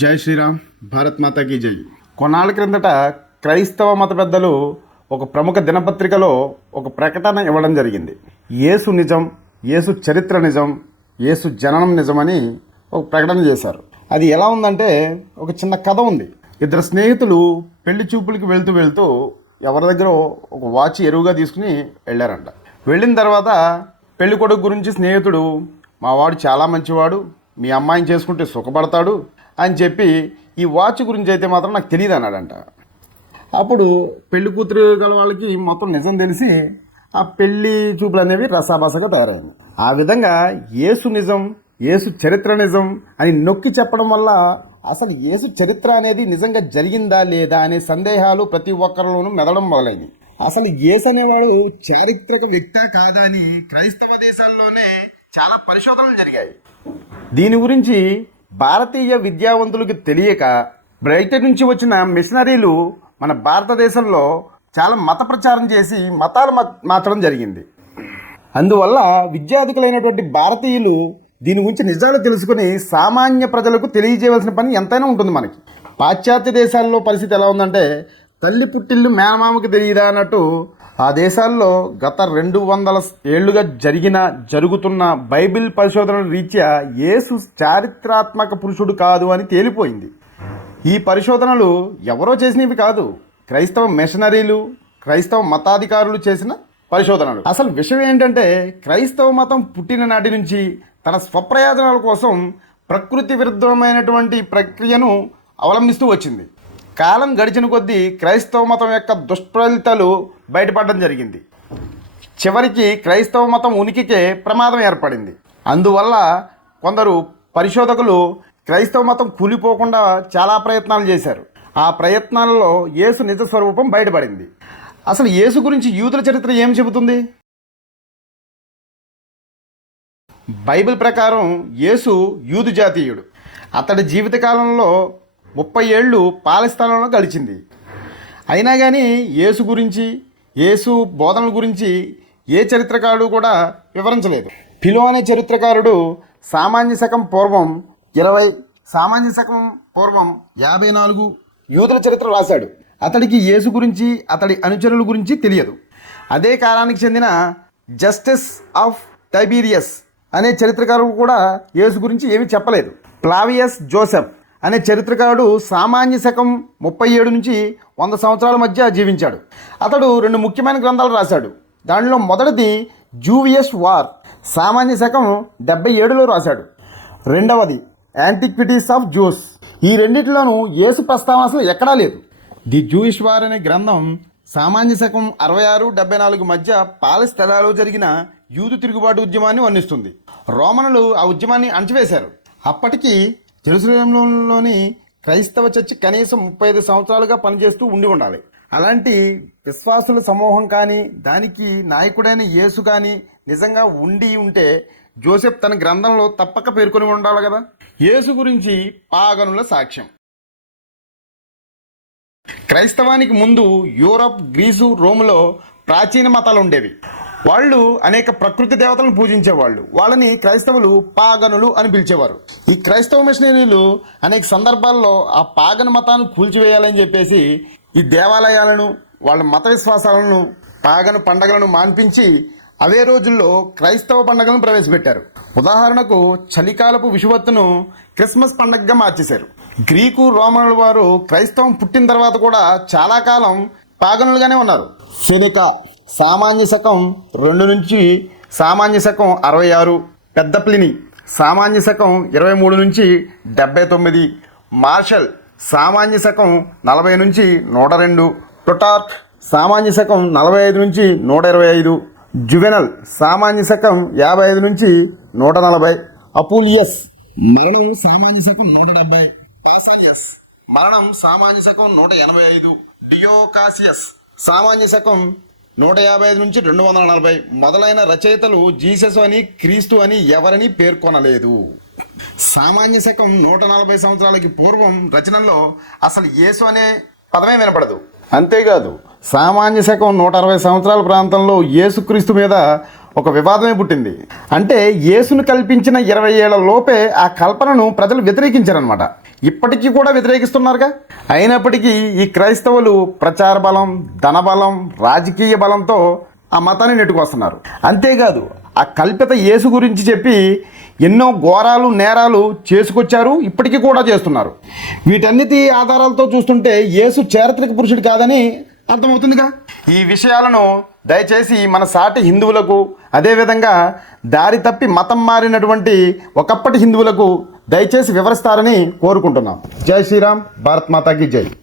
జై శ్రీరామ్ భారత్ మాతాకి జై. కొన్నాళ్ళ క్రిందట క్రైస్తవ మత పెద్దలు ఒక ప్రముఖ దినపత్రికలో ఒక ప్రకటన ఇవ్వడం జరిగింది. యేసు నిజం యేసు చరిత్ర నిజం యేసు జననం నిజమని ఒక ప్రకటన చేశారు. అది ఎలా ఉందంటే ఒక చిన్న కథ ఉంది. ఇద్దరు స్నేహితులు పెళ్ళి చూపులకి వెళ్తూ వెళ్తూ ఎవరి దగ్గర ఒక వాచ్ ఎరువుగా తీసుకుని వెళ్ళారంట. వెళ్ళిన తర్వాత పెళ్ళి కొడుకు గురించి స్నేహితుడు మా వాడు చాలా మంచివాడు మీ అమ్మాయిని చేసుకుంటే సుఖపడతాడు అని చెప్పి ఈ వాచ్ గురించి అయితే మాత్రం నాకు తెలియదు అన్నాడంట. అప్పుడు పెళ్ళి కూతురు గల వాళ్ళకి మొత్తం నిజం తెలిసి ఆ పెళ్ళి చూపులు అనేవి రసాభాసగా తయారైంది. ఆ విధంగా యేసు నిజం యేసు చరిత్ర నిజం అని నొక్కి చెప్పడం వల్ల అసలు యేసు చరిత్ర అనేది నిజంగా జరిగిందా లేదా అనే సందేహాలు ప్రతి ఒక్కరిలోనూ మెదడం మొదలైంది. అసలు యేసు అనేవాడు చారిత్రక వ్యక్త కాదా అని క్రైస్తవ దేశాల్లోనే చాలా పరిశోధనలు జరిగాయి. దీని గురించి భారతీయ విద్యావంతులకు తెలియక బయట నుంచి వచ్చిన మిషనరీలు మన భారతదేశంలో చాలా మత ప్రచారం చేసి మతాలు మార్చడం జరిగింది. అందువల్ల విద్యార్థికులైనటువంటి భారతీయులు దీని గురించి నిజాలు తెలుసుకుని సామాన్య ప్రజలకు తెలియజేయవలసిన పని ఎంతైనా ఉంటుంది మనకి. పాశ్చాత్య దేశాల్లో పరిస్థితి ఎలా ఉందంటే తల్లి పుట్టిల్లు మేనమామకి తెలియదా అన్నట్టు ఆ దేశాల్లో గత రెండు వందల ఏళ్ళుగా జరిగిన జరుగుతున్న బైబిల్ పరిశోధన రీత్యా యేసు చారిత్రాత్మక పురుషుడు కాదు అని తేలిపోయింది. ఈ పరిశోధనలు ఎవరో చేసినవి కాదు క్రైస్తవ మిషనరీలు క్రైస్తవ మతాధికారులు చేసిన పరిశోధనలు. అసలు విషయం ఏంటంటే క్రైస్తవ మతం పుట్టిన నాటి నుంచి తన స్వప్రయోజనాల కోసం ప్రకృతి విరుద్ధమైనటువంటి ప్రక్రియను అవలంబిస్తూ వచ్చింది. కాలం గడిచిన కొద్దీ క్రైస్తవ మతం యొక్క దుష్ఫలితాలు బయటపడడం జరిగింది. చివరికి క్రైస్తవ మతం ఉనికికే ప్రమాదం ఏర్పడింది. అందువల్ల కొందరు పరిశోధకులు క్రైస్తవ మతం కూలిపోకుండా చాలా ప్రయత్నాలు చేశారు. ఆ ప్రయత్నాలలో యేసు నిజ స్వరూపం బయటపడింది. అసలు యేసు గురించి యూదుల చరిత్ర ఏం చెబుతుంది? బైబిల్ ప్రకారం యేసు యూదు జాతీయుడు. అతడి జీవితకాలంలో ముప్పై ఏళ్ళు పాలస్తీనాలో గడిచింది. అయినా కానీ యేసు గురించి యేసు బోధనల గురించి ఏ చరిత్రకారుడు కూడా వివరించలేదు. పిలో అనే చరిత్రకారుడు సామాన్య శకం పూర్వం ఇరవై సామాన్య శకం పూర్వం యాభై నాలుగు యూదుల చరిత్ర రాశాడు. అతడికి యేసు గురించి అతడి అనుచరుల గురించి తెలియదు. అదే కాలానికి చెందిన జస్టిస్ ఆఫ్ టైబీరియస్ అనే చరిత్రకారుడు కూడా యేసు గురించి ఏమీ చెప్పలేదు. ప్లావియస్ జోసెఫ్ అనే చరిత్రకారుడు సామాన్య శకం ముప్పై ఏడు నుంచి వంద సంవత్సరాల మధ్య జీవించాడు. అతడు రెండు ముఖ్యమైన గ్రంథాలు రాశాడు. దానిలో మొదటిది జూవియస్ వార్. సామాన్య శకం డెబ్బై ఏడులో రాశాడు. రెండవది యాంటిక్విటీస్ ఆఫ్ జూస్. ఈ రెండిటిలోనూ యేసు ప్రస్తావన అసలు ఎక్కడా లేదు. ది జూయిష్ వార్ అనే గ్రంథం సామాన్య శకం అరవై ఆరు డెబ్బై నాలుగు మధ్య పాలస్తలాలో జరిగిన యూదు తిరుగుబాటు ఉద్యమాన్ని వర్ణిస్తుంది. రోమనులు ఆ ఉద్యమాన్ని అణచివేశారు. అప్పటికి జెరూసలేంలోని క్రైస్తవ చర్చి కనీసం ముప్పై ఐదు సంవత్సరాలుగా పనిచేస్తూ ఉండి ఉండాలి. అలాంటి విశ్వాసుల సమూహం కానీ దానికి నాయకుడైన యేసు కానీ నిజంగా ఉండి ఉంటే జోసెఫ్ తన గ్రంథంలో తప్పక పేర్కొని ఉండాలి కదా? యేసు గురించి పాగనుల సాక్ష్యం. క్రైస్తవానికి ముందు యూరప్ గ్రీసు రోములో ప్రాచీన మతాలు ఉండేవి. వాళ్ళు అనేక ప్రకృతి దేవతలను పూజించేవాళ్ళు. వాళ్ళని క్రైస్తవులు పాగనులు అని పిలిచేవారు. ఈ క్రైస్తవ మిషనరీలు అనేక సందర్భాల్లో ఆ పాగన మతాన్ని కూల్చివేయాలని చెప్పేసి ఈ దేవాలయాలను వాళ్ళ మత విశ్వాసాలను పాగను పండగలను మాన్పించి అవే రోజుల్లో క్రైస్తవ పండుగలను ప్రవేశపెట్టారు. ఉదాహరణకు చలికాలపు విషువత్తును క్రిస్మస్ పండుగగా మార్చేశారు. గ్రీకు రోమనుల వారు క్రైస్తవం పుట్టిన తర్వాత కూడా చాలా కాలం పాగనులుగానే ఉన్నారు. సెనిక సామాన్య శకం రెండు నుంచి సామాన్య శకం అరవై ఆరు పెద్ద ప్లిని. సామాన్య శకం ఇరవై మూడు నుంచి డెబ్బై తొమ్మిది మార్షల్ సామాన్య శకం నలభై నుంచి నూట రెండు టొటార్క్ సామాన్య శకం నలభై ఐదు నుంచి నూట ఇరవై ఐదు జువెనల్ సామాన్య శకం యాభై ఐదు నుంచి నూట నలభై అపూలియస్ మరణం సామాన్య శకం నూట డెబ్బై పాసాలియస్ మరణం సామాన్య శకం నూట ఎనభై ఐదు డియోకాసియస్ సామాన్య శకం నూట యాభై ఐదు నుంచి రెండు వందల నలభై మొదలైన రచయితలు జీసస్ అని క్రీస్తు అని ఎవరిని పేర్కొనలేదు. సామాన్య శకం నూట నలభై సంవత్సరాలకి పూర్వం రచనల్లో అసలు యేసు అనే పదమే వినపడదు. అంతేకాదు సామాన్య శకం నూట అరవై సంవత్సరాల ప్రాంతంలో యేసుక్రీస్తు మీద ఒక వివాదమే పుట్టింది. అంటే యేసును కల్పించిన ఇరవై ఏళ్ళ లోపే ఆ కల్పనను ప్రజలు వ్యతిరేకించారనమాట ఇప్పటికీ కూడా వ్యతిరేకిస్తున్నారుగా? అయినప్పటికీ ఈ క్రైస్తవులు ప్రచార బలం ధనబలం రాజకీయ బలంతో ఆ మతాన్ని నెట్టుకొస్తున్నారు. అంతేకాదు ఆ కల్పిత యేసు గురించి చెప్పి ఎన్నో ఘోరాలు నేరాలు చేసుకొచ్చారు ఇప్పటికీ కూడా చేస్తున్నారు. వీటన్నిటి ఆధారాలతో చూస్తుంటే యేసు చారిత్రక పురుషుడు కాదని అర్థమవుతుందిగా? ఈ విషయాలను దయచేసి మన సాటి హిందువులకు అదేవిధంగా దారి తప్పి మతం మారినటువంటి ఒకప్పటి హిందువులకు దయచేసి వివరిస్తారని కోరుకుంటున్నాం. జై శ్రీరామ్ భారత్ మాతాకి జై.